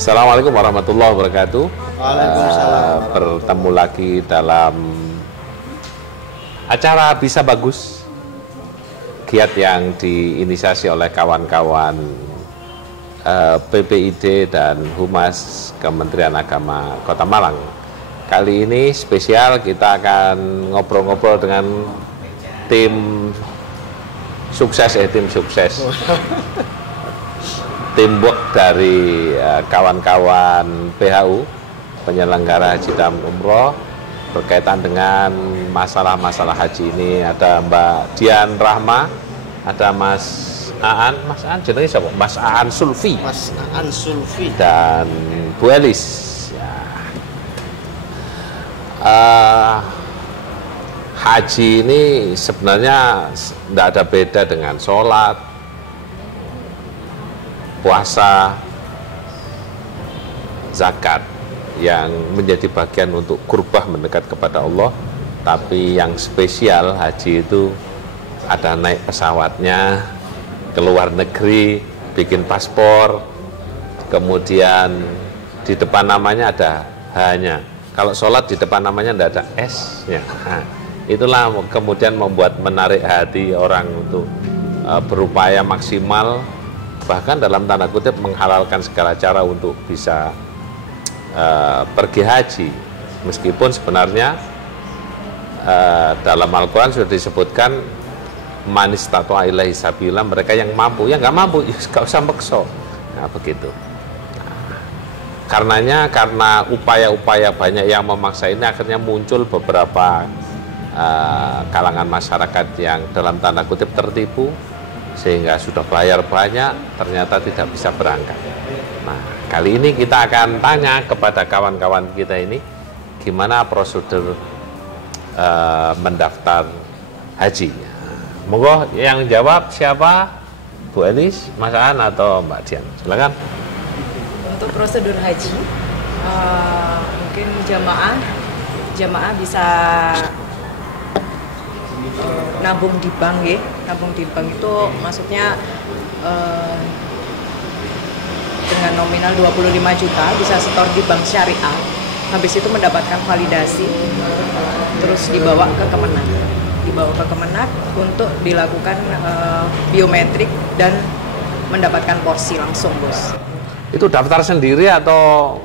Assalamualaikum warahmatullahi wabarakatuh. Waalaikumsalam. Bertemu lagi dalam acara Bisa Bagus, giat yang diinisiasi oleh kawan-kawan PPID dan Humas Kementerian Agama Kota Malang. Kali ini spesial, kita akan ngobrol-ngobrol dengan tim sukses. Teamwork dari kawan-kawan PHU, penyelenggara haji dan umroh, berkaitan dengan masalah-masalah haji ini. Ada Mbak Dian Rahma, ada Mas Aan jenenge siapa? Mas Aan Sulfi. Mas Aan Sulfi Dan Bu Elis. Ya. Haji ini sebenarnya tidak ada beda dengan sholat, puasa, zakat, yang menjadi bagian untuk kurbah mendekat kepada Allah. Tapi yang spesial haji itu ada naik pesawatnya, ke luar negeri, bikin paspor, kemudian di depan namanya ada hanya. Kalau sholat di depan namanya tidak ada S-nya. Nah, itulah kemudian membuat menarik hati orang untuk berupaya maksimal, bahkan dalam tanda kutip menghalalkan segala cara untuk bisa pergi haji. Meskipun sebenarnya dalam Al-Quran sudah disebutkan manis tatu'a ilaihi sabila, mereka yang mampu. Yang nggak mampu ya nggak usah maksa. Nah, begitu. Karena upaya-upaya banyak yang memaksa ini, akhirnya muncul beberapa kalangan masyarakat yang dalam tanda kutip tertipu, sehingga sudah bayar banyak, ternyata tidak bisa berangkat. Nah, kali ini kita akan tanya kepada kawan-kawan kita ini, gimana prosedur mendaftar haji. Monggo yang jawab siapa? Bu Elis, Mas Aan, atau Mbak Dian? Silakan. Untuk prosedur haji, mungkin jamaah bisa nabung di bank ya. Nabung di bank itu maksudnya dengan nominal 25 juta bisa setor di bank syariah. Habis itu mendapatkan validasi, terus dibawa ke Kemenak untuk dilakukan biometrik dan mendapatkan porsi langsung, Bos. Itu daftar sendiri atau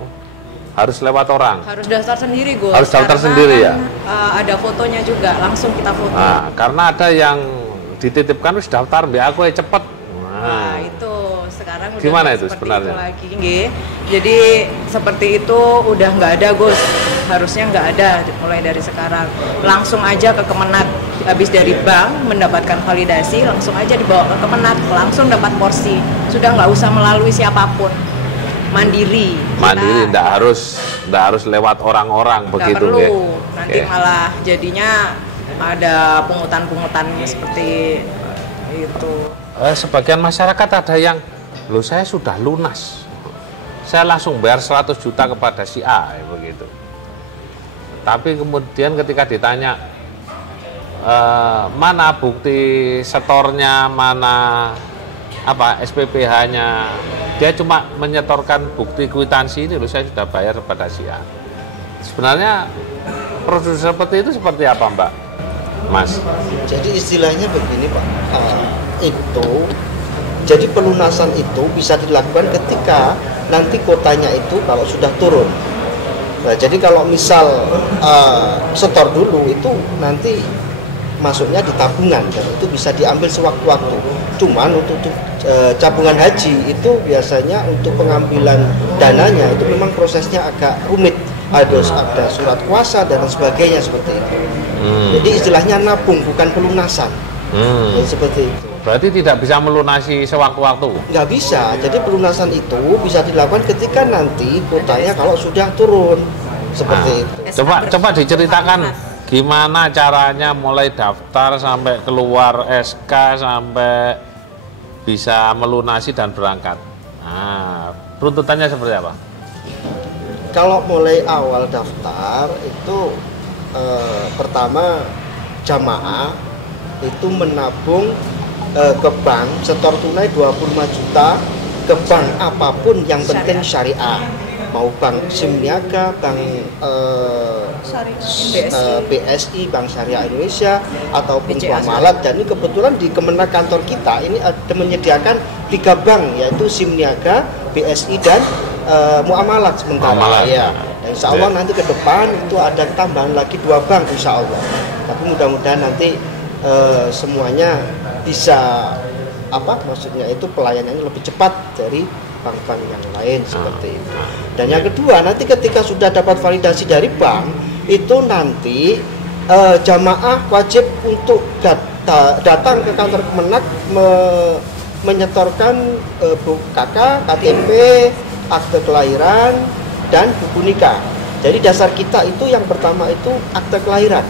harus lewat orang? Harus daftar sendiri, Gus. Harus daftar sendiri ya? Ada fotonya juga, langsung kita foto. Nah, karena ada yang dititipkan harus daftar, biar aku cepet. Nah, itu sekarang udah gimana itu seperti sebenarnya? itu lagi, nggih. Jadi seperti itu udah nggak ada, Gus. Harusnya nggak ada mulai dari sekarang. Langsung aja ke Kemenak. Habis dari bank mendapatkan validasi, langsung aja dibawa ke Kemenak, langsung dapat porsi. Sudah nggak usah melalui siapapun. Mandiri, tidak harus lewat orang-orang, begitu perlu ya? nanti malah jadinya ada pungutan seperti itu. Sebagian masyarakat ada yang, loh saya sudah lunas, saya langsung bayar 100 juta kepada si A, begitu. Tapi kemudian ketika ditanya mana bukti setornya, mana SPPH-nya, dia cuma menyetorkan bukti kwitansi ini, loh saya sudah bayar kepada si A. Sebenarnya prosedur seperti itu seperti apa, Mbak? Mas? Jadi istilahnya begini, Pak. Jadi pelunasan itu bisa dilakukan ketika nanti kotanya itu kalau sudah turun. Nah, jadi kalau misal setor dulu itu nanti masuknya di tabungan, dan itu bisa diambil sewaktu-waktu. Cuman untuk tabungan haji itu biasanya untuk pengambilan dananya itu memang prosesnya agak rumit. Ada surat kuasa dan sebagainya seperti itu. Jadi istilahnya nabung, bukan pelunasan. Seperti itu. Berarti tidak bisa melunasi sewaktu-waktu? Nggak bisa. Jadi pelunasan itu bisa dilakukan ketika nanti kotanya kalau sudah turun. Seperti itu. Coba diceritakan gimana caranya mulai daftar sampai keluar SK sampai bisa melunasi dan berangkat. Nah, runtutannya seperti apa? Kalau mulai awal daftar itu pertama jamaah itu menabung ke bank setor tunai 25 juta ke bank apapun yang penting syariah, mau bank SIM Niaga, bank BSI, Bank Syariah Indonesia, ataupun Muamalat. Dan ini kebetulan di Kemenak kantor kita ini ada menyediakan 3 bank, yaitu SIM Niaga, BSI, dan Muamalat sementara. Ya. Dan insya Allah nanti ke depan itu ada tambahan lagi 2 bank insya Allah. Tapi mudah-mudahan nanti semuanya bisa maksudnya itu pelayanannya lebih cepat dari bank-bank yang lain seperti itu. Dan yang kedua, nanti ketika sudah dapat validasi dari bank, itu nanti jamaah wajib untuk datang ke kantor Kemenak menyetorkan KK, KTP, akte kelahiran, dan buku nikah. Jadi dasar kita itu yang pertama itu akte kelahiran.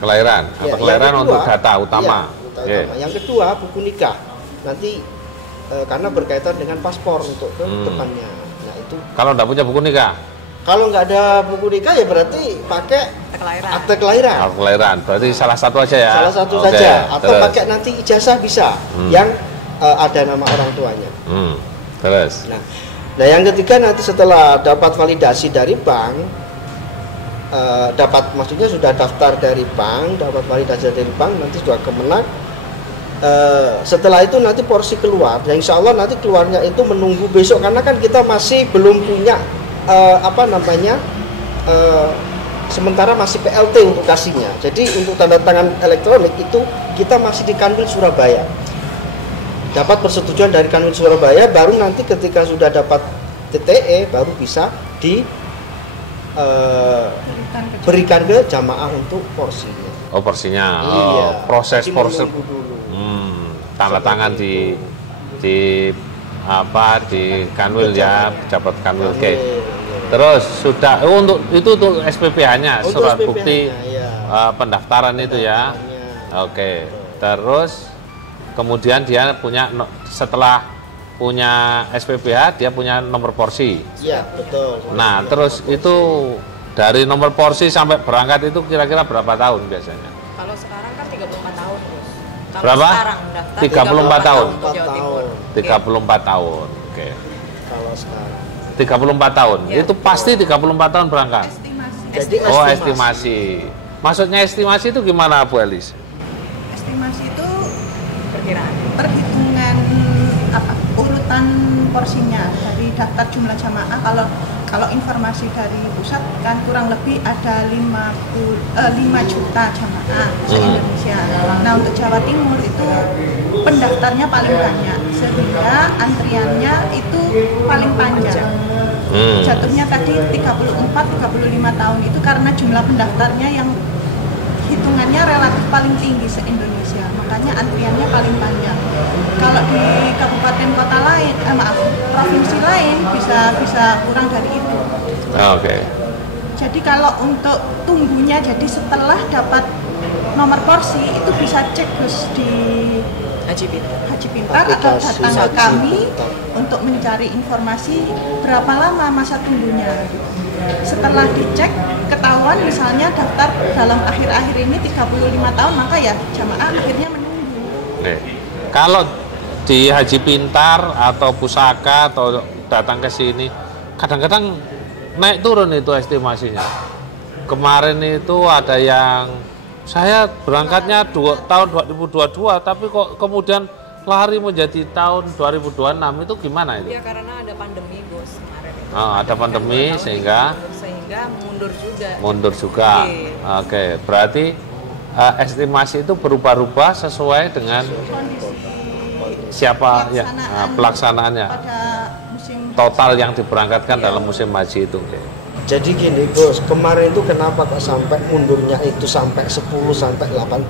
Kelahiran, akte kelahiran kedua, untuk data utama. Yang kedua buku nikah. Nanti karena berkaitan dengan paspor untuk ke depannya. Nah itu. Kalau nggak punya buku nikah? Kalau nggak ada buku nikah ya berarti pakai akte kelahiran. Akte kelahiran, berarti salah satu aja ya? Salah satu saja. Atau pakai nanti ijazah bisa, yang ada nama orang tuanya. Terus? Nah yang ketiga nanti setelah dapat validasi dari bank, maksudnya sudah daftar dari bank, dapat validasi dari bank, nanti sudah Kemenak. Setelah itu nanti porsi keluar, dan insya Allah nanti keluarnya itu menunggu besok, karena kan kita masih belum punya sementara masih PLT untuk kasihnya. Jadi untuk tanda tangan elektronik itu kita masih di Kanwil Surabaya, dapat persetujuan dari Kanwil Surabaya, baru nanti ketika sudah dapat TTE baru bisa berikan ke jamaah untuk porsinya. Oh porsinya, iya. Proses tanda tangan di Kanwil ya, pejabat Kanwil. Oke. Terus sudah untuk SPPH-nya, surat bukti pendaftaran itu ya. Oke. Terus kemudian dia setelah punya SPPH dia punya nomor porsi. Iya, betul. Nah, terus itu dari nomor porsi sampai berangkat itu kira-kira berapa tahun biasanya? Kalau sekarang kan 34 tahun, Bos. Kalau berapa? Sekarang daftar 34 tahun. 34 34 tahun. Oke. Kalau sekarang 34 tahun. Ya. Itu pasti 34 tahun berangkat. Estimasi. Estimasi. Maksudnya estimasi itu gimana, Bu Elis? Estimasi itu perkiraan. Perhitungan urutan porsinya dari daftar jumlah jamaah. Kalau informasi dari pusat kan kurang lebih ada 5 juta jamaah se-Indonesia. Nah untuk Jawa Timur itu pendaftarnya paling banyak, sehingga antriannya itu paling panjang. Jatuhnya tadi 34-35 tahun itu karena jumlah pendaftarnya yang hitungannya relatif paling tinggi se-Indonesia, makanya antriannya paling panjang. Kalau di kabupaten kota lain, provinsi lain bisa kurang dari itu. Oke. Jadi kalau untuk tunggunya, jadi setelah dapat nomor porsi itu bisa cek Gus di Haji Pintar atau datang ke kami untuk mencari informasi berapa lama masa tunggunya. Setelah dicek ketahuan misalnya daftar dalam akhir-akhir ini 35 tahun, maka ya jamaah akhirnya menunggu. Kalau di Haji Pintar atau Pusaka atau datang ke sini kadang-kadang naik turun itu estimasinya. Kemarin itu ada yang saya berangkatnya tahun 2022 tapi kok kemudian lari menjadi tahun 2026, itu gimana itu? Ya karena ada pandemi, Bos, kemarin itu. Ada pandemi sehingga mundur juga. Oke. Berarti estimasi itu berubah-ubah sesuai dengan siapa pelaksanaannya. Total yang diberangkatkan dalam musim haji itu. Jadi gini Bos, kemarin itu kenapa kok sampai mundurnya itu sampai 10-8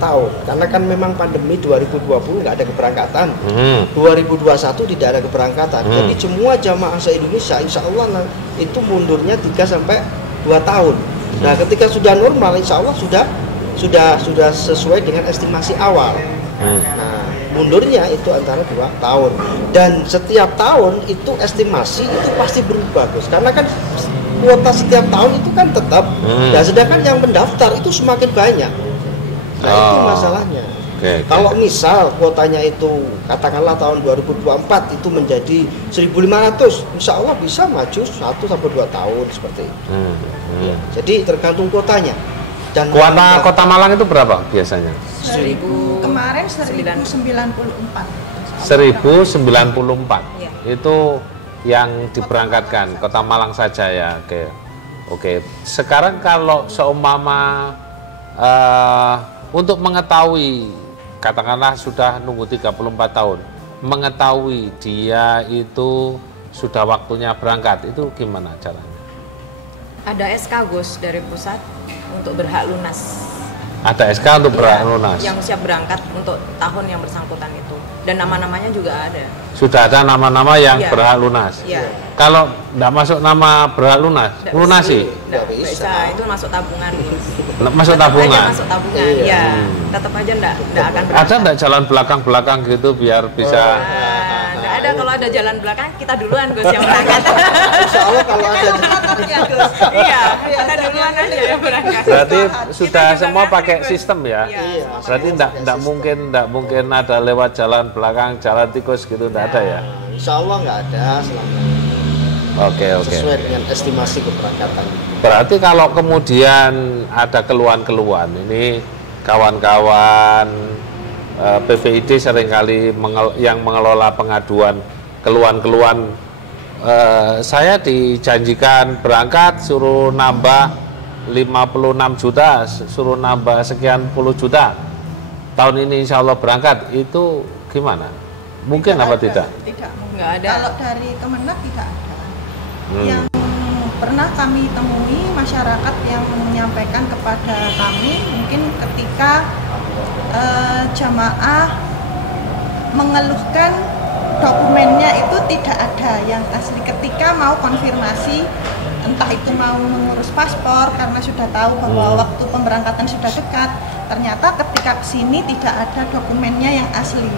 tahun? Karena kan memang pandemi 2020 nggak ada keberangkatan, 2021 tidak ada keberangkatan. Jadi semua jamaah se-Indonesia insya Allah itu mundurnya 3-2 tahun. Nah ketika sudah normal insya Allah sudah sesuai dengan estimasi awal. Nah mundurnya itu antara 2 tahun. Dan setiap tahun itu estimasi itu pasti berubah Bos, karena kan kuota setiap tahun itu kan tetap, dan sedangkan yang mendaftar itu semakin banyak. Nah itu masalahnya. Oke. Kalau misal kuotanya itu katakanlah tahun 2024 itu menjadi 1.500, insya Allah bisa maju 1-2 tahun seperti itu. Ya, jadi tergantung kuotanya. Dan Kuota Kota Malang itu berapa biasanya? 1000 Kemarin 1094. 1094. Iya. Itu yang diberangkatkan Kota Malang saja ya. Oke. Oke. Sekarang kalau seumpama untuk mengetahui, katakanlah sudah nunggu 34 tahun, mengetahui dia itu sudah waktunya berangkat, itu gimana caranya? Ada SK Gus dari pusat untuk berhak lunas. Ada SK untuk berhak Iya, lunas? yang siap berangkat untuk tahun yang bersangkutan itu. Dan nama-namanya juga ada. Sudah ada nama-nama yang Iya. berhak lunas? Iya. Kalau tidak masuk nama berhak lunas, Nggak lunasi? Nggak Nggak bisa. Itu masuk tabungan Gus. Masuk Tetap tabungan? aja masuk tabungan, Iya. iya. Tetap aja enggak akan berangkat. Ada enggak jalan belakang-belakang gitu biar bisa? Nggak ada, kalau ada jalan belakang kita duluan Gus yang berangkat. insya Allah kalau ada Iya Gus. Iya, kita duluan aja yang berangkat. Berarti sudah juga semua ngantri, pakai Gus. sistem ya? Iya. Berarti enggak mungkin ada lewat jalan belakang, jalan tikus gitu, enggak ada ya? insya Allah nggak ada selama Oke. sesuai dengan estimasi keberangkatan. Berarti kalau kemudian ada keluhan-keluhan, ini kawan-kawan PPID seringkali yang mengelola pengaduan keluhan-keluhan, saya dijanjikan berangkat suruh nambah 56 juta, suruh nambah sekian puluh juta. Tahun ini insya Allah berangkat, itu gimana? Mungkin apa tidak? Tidak mungkin. Nggak ada. Kalau dari Kemenak tidak ada. Yang pernah kami temui masyarakat yang menyampaikan kepada kami mungkin ketika jamaah mengeluhkan dokumennya itu tidak ada yang asli ketika mau konfirmasi, entah itu mau mengurus paspor karena sudah tahu bahwa waktu pemberangkatan sudah dekat, ternyata ketika kesini tidak ada dokumennya yang asli.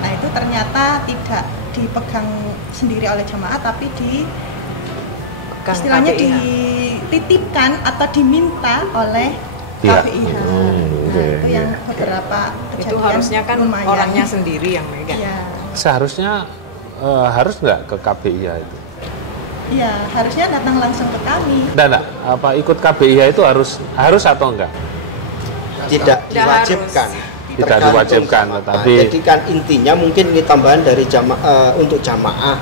Nah itu ternyata tidak dipegang sendiri oleh jamaah tapi istilahnya dititipkan atau diminta oleh Iya. KPIH. Oke. Itu yang beberapa kejadian Itu harusnya kan lumayan. orangnya sendiri yang megang. Iya. Seharusnya harus nggak ke KPIH itu? Iya, harusnya datang langsung ke kami. Enggak, apa ikut KPIH itu harus atau enggak? Tidak Tidak diwajibkan. harus. Tidak Tergantung diwajibkan, jamaah. tetapi- Jadi kan intinya mungkin ini tambahan dari jamaah untuk jamaah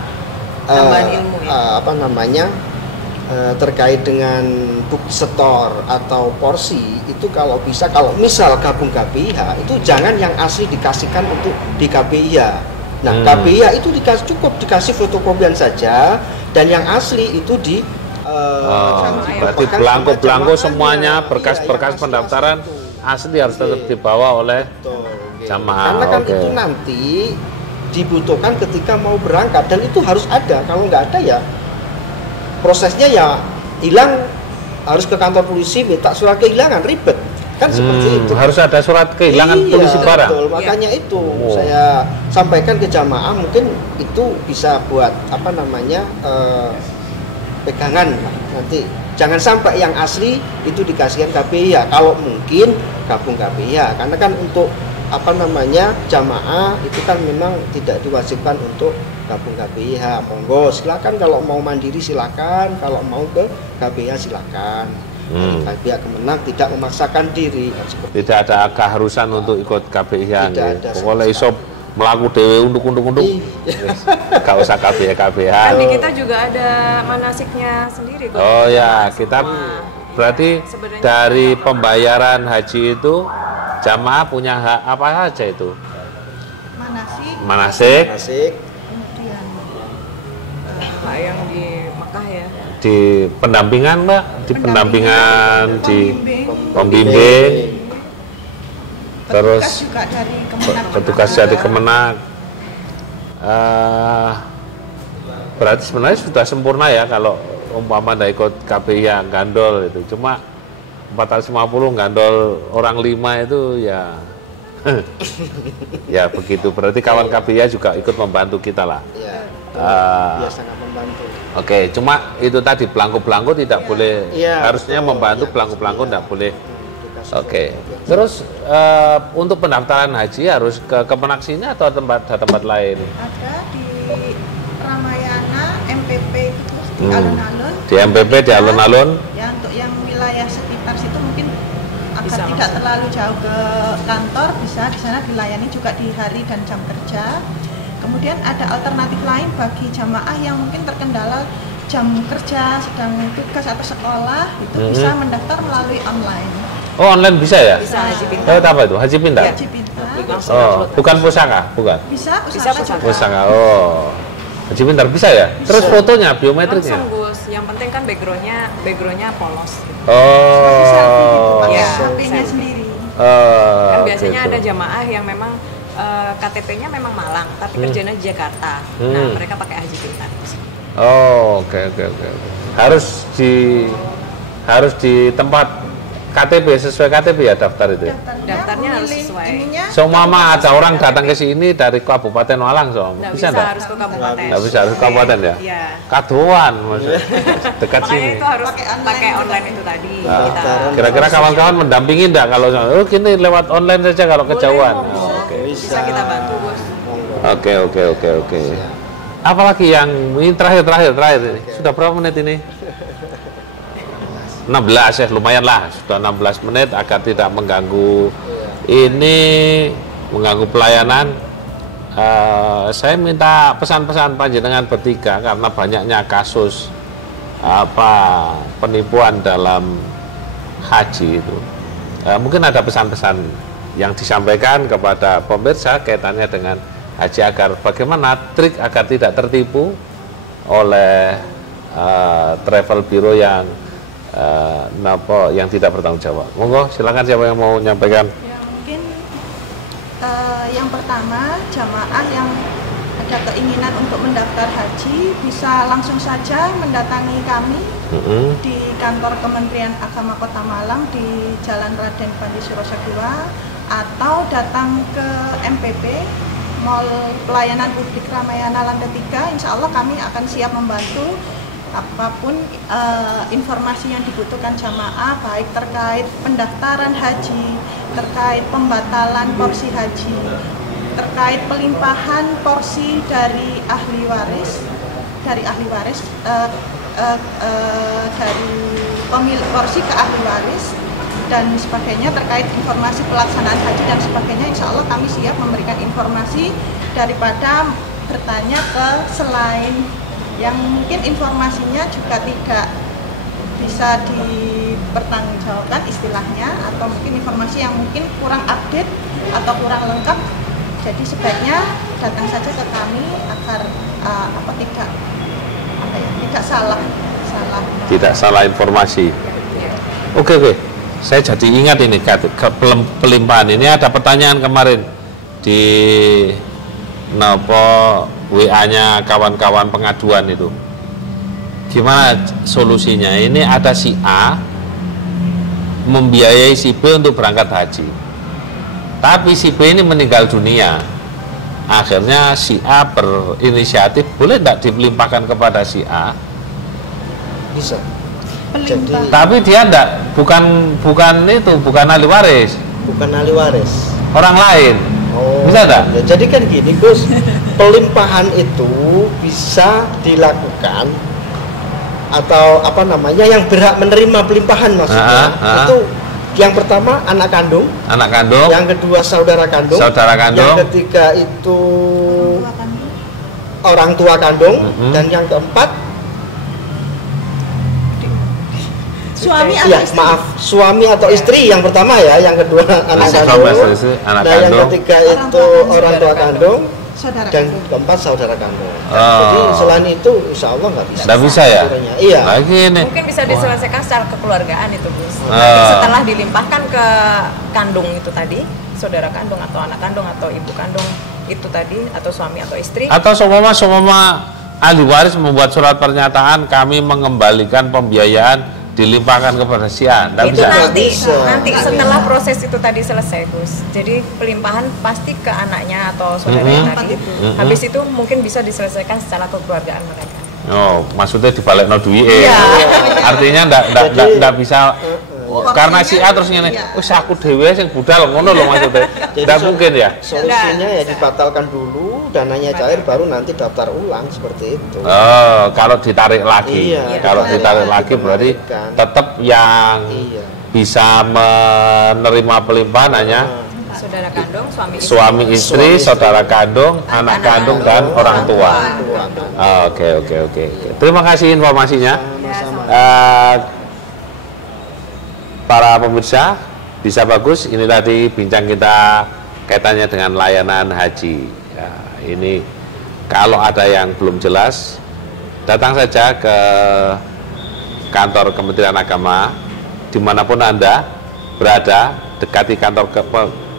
Tambahan ilmu ya. apa namanya terkait dengan bukti setor atau porsi itu kalau bisa, kalau misal gabung KPIH itu jangan yang asli dikasihkan untuk di KPIH. Nah KPIH itu cukup dikasih fotokopian saja dan yang asli itu di Berarti dipegang belangko-belangko sama semuanya, jamaahnya. berkas-berkas Iya, yang pendaftaran asli harus tetap dibawa oleh Betul, oke. jamaah. Karena kan Oke. itu nanti dibutuhkan ketika mau berangkat dan itu harus ada. Kalau nggak ada ya prosesnya ya hilang, harus ke kantor polisi minta surat kehilangan, ribet kan seperti itu. Harus ada surat kehilangan Iya, polisi barang. betul. Makanya itu Oh. saya sampaikan ke jamaah mungkin itu bisa buat apa namanya pegangan Pak. Nanti jangan sampai yang asli itu dikasihkan KPIH. Kalau mungkin gabung KPIH karena kan untuk apa namanya jamaah itu kan memang tidak diwajibkan untuk gabung KPIH. Monggo silakan, kalau mau mandiri silakan, kalau mau ke KPIH silakan. Pihak Kemenak tidak memaksakan diri. Tidak ada keharusan untuk ikut KPIH. Tidak nggih. ada Pokoknya sama iso melaku dewe unduk-unduk. Gak usah KPIH. Kan di kita juga ada manasiknya sendiri. Gus. Oh ya, Semua. kita berarti Sebenarnya dari kita pembayaran haji itu jamaah punya hak apa saja itu? Manasik, Asik. Kemudian Pak yang di Mekah ya. di pendampingan Mbak, di pendampingan, di pembimbing, terus petugas juga dari Kemenak. petugas dari Kemenak. Berarti sebenarnya sudah sempurna ya kalau umpama ndak ikut KPIH gandol itu. Cuma 450 gandol orang 5 itu ya ya begitu. Berarti kawan KPIH juga ikut membantu kita lah. Ya, Ah. dia sangat membantu. Oke, cuma itu tadi belangko-belangko tidak boleh, Iya, harusnya betul. membantu Iya, belangko-belangko tidak boleh Oke. Terus untuk pendaftaran haji harus ke Kemenak sini atau tempat lain? Ada di Ramayana, MPP itu Gus, di alun-alun. Di MPP di alun-alun. Ya, untuk yang wilayah sekitar situ mungkin agar Bisa tidak terlalu jauh ke kantor, bisa di sana dilayani juga di hari dan jam kerja. Kemudian ada alternatif lain bagi jamaah yang mungkin terkendala jam kerja, sedang tugas atau sekolah, itu bisa mendaftar melalui online. Oh, online bisa ya? Bisa Haji Pintar. Apa itu? Haji Pintar? Haji Pintar. Oh, bukan pusaka, bukan? Bisa, Bisa usaha juga. Pusaka. Oh. Haji Pintar bisa ya? Terus fotonya, biometriknya? Langsung Gus, yang penting kan backgroundnya polos. Seperti selfie gitu, Oh. pakai Iya, HP-nya selfie. sendiri. Kan Oke, biasanya oke. ada jamaah yang memang KTP-nya memang Malang, tapi kerjanya di Jakarta. Nah, mereka pakai Haji Pintar. Oh, oke. Harus di tempat KTP, sesuai KTP ya daftar itu ya? Daftarnya harus memilih sesuai. ininya, Seumpama ada orang datang ke sini dari Kabupaten Malang, Nggak bisa bisa, enggak? harus ke kabupaten. Nggak bisa, harus ke kabupaten ya? Iya. Kaduan maksudnya. Dekat Makanya sini. itu harus Pakai online pakai juga. online itu tadi. Nah, Kita kira-kira kawan-kawan mendampingi enggak kalau oh gini lewat online saja kalau kejauhan? Boleh, Oke. bisa kita bantu, Bos. Oke. Apalagi yang ini terakhir ini. Sudah berapa menit ini? 16 ya, lumayan lah. Sudah 16 menit agar tidak mengganggu pelayanan. Saya minta pesan-pesan panjenengan bertiga karena banyaknya kasus penipuan dalam haji itu. Mungkin ada pesan-pesan yang disampaikan kepada pemirsa kaitannya dengan haji agar bagaimana trik agar tidak tertipu oleh travel bureau yang tidak bertanggung jawab. Monggo silakan siapa yang mau menyampaikan. Ya, mungkin yang pertama, jamaah yang ada keinginan untuk mendaftar haji bisa langsung saja mendatangi kami di kantor Kementerian Agama Kota Malang di Jalan Raden Pandi Suroso 2 atau datang ke MPP Mall Pelayanan Publik Ramayana lantai 3. Insya Allah kami akan siap membantu apapun informasi yang dibutuhkan jamaah, baik terkait pendaftaran haji, terkait pembatalan porsi haji, terkait pelimpahan porsi dari ahli waris, dari pemilik porsi ke ahli waris dan sebagainya, terkait informasi pelaksanaan haji dan sebagainya. Insya Allah kami siap memberikan informasi daripada bertanya ke selain yang mungkin informasinya juga tidak bisa dipertanggungjawabkan istilahnya, atau mungkin informasi yang mungkin kurang update atau kurang lengkap. Jadi sebaiknya datang saja ke kami agar tidak salah. Tidak salah informasi. Oke. Saya jadi ingat ini pelimpahan. Ini ada pertanyaan kemarin di WA-nya kawan-kawan pengaduan itu. Gimana solusinya? Ini ada si A membiayai si B untuk berangkat haji. Tapi si B ini meninggal dunia. Akhirnya si A berinisiatif, boleh tidak dilimpahkan kepada si A? Bisa. Pelimpahan. Tapi dia bukan ahli waris, Bukan ahli waris. orang lain. Oh, Bisa enggak? ya, jadi kan gini Gus, pelimpahan itu bisa dilakukan atau yang berhak menerima pelimpahan maksudnya itu yang pertama anak kandung, yang kedua saudara kandung, yang ketiga itu orang tua kandung, dan yang keempat suami atau istri. Suami atau istri yang pertama ya, yang kedua anak kandung, yang ketiga itu orang tua kandung, dan keempat saudara kandung. Jadi selain itu insya Allah nggak bisa. Nggak bisa ya? Iya. Mungkin bisa diselesaikan secara kekeluargaan itu, Gus. Nanti setelah dilimpahkan ke kandung itu tadi, saudara kandung atau anak kandung atau ibu kandung itu tadi, atau suami atau istri. Atau seumpama ahli waris membuat surat pernyataan kami mengembalikan pembiayaan dilimpahkan kepada si A. Itu bisa. nanti setelah proses itu tadi selesai, Gus. Jadi pelimpahan pasti ke anaknya atau saudaranya tadi. Habis itu mungkin bisa diselesaikan secara kekeluargaan mereka. Oh, maksudnya dibalik no duit. Iya. Artinya enggak bisa karena si A terus ngene, wis aku dhewe sing budal ngono lho maksudnya. Tidak mungkin ya. Solusinya ya dibatalkan dulu, dananya cair baru nanti daftar ulang seperti itu. Oh, kalau ditarik lagi. Iya, Kalau ditarik lagi berarti tetap yang bisa menerima pelimpahan hanya Saudara kandung, suami istri, saudara kandung, anak kandung dan orang tua. Oke. Terima kasih informasinya. Para pemirsa, bisa bagus. Ini tadi bincang kita kaitannya dengan layanan haji. Ya, ini kalau ada yang belum jelas, datang saja ke kantor Kementerian Agama dimanapun Anda berada, dekati kantor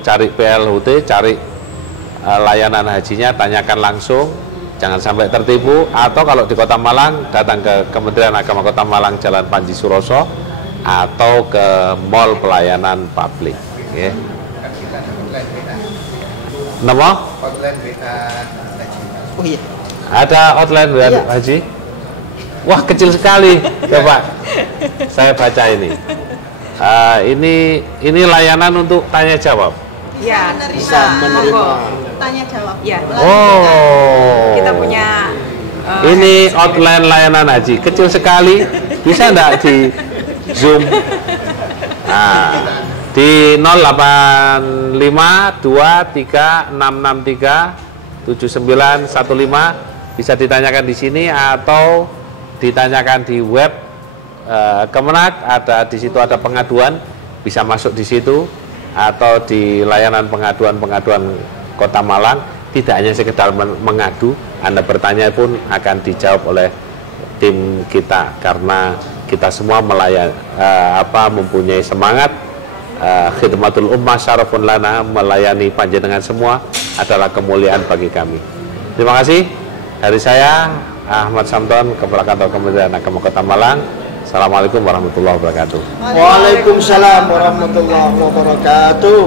cari PLHUT, cari layanan hajinya, tanyakan langsung, jangan sampai tertipu. Atau kalau di Kota Malang, datang ke Kementerian Agama Kota Malang, Jalan Panji Suroso, atau ke Mall Pelayanan Publik. Okay. Nama? Oh iya. Ada outline haji? Wah, kecil sekali, coba saya baca ini. Ini layanan untuk tanya jawab. Ya, Bisa menerima tanya jawab. Ya. Oh. Kita punya ini outline layanan haji, kecil sekali. Bisa enggak di Zoom? Nah, di 085236637915 bisa ditanyakan di sini atau ditanyakan di web Kemenak, ada di situ ada pengaduan, bisa masuk di situ, atau di layanan pengaduan Kota Malang. Tidak hanya sekedar mengadu, Anda bertanya pun akan dijawab oleh tim kita, karena kita semua mempunyai semangat khidmatul ummah syarafun lana, melayani panjenengan semua adalah kemuliaan bagi kami. Terima kasih dari saya Ahmad Samton, Kepala Kantor Kementerian Agama Kota Malang. Assalamualaikum warahmatullahi wabarakatuh. Waalaikumsalam warahmatullahi wabarakatuh.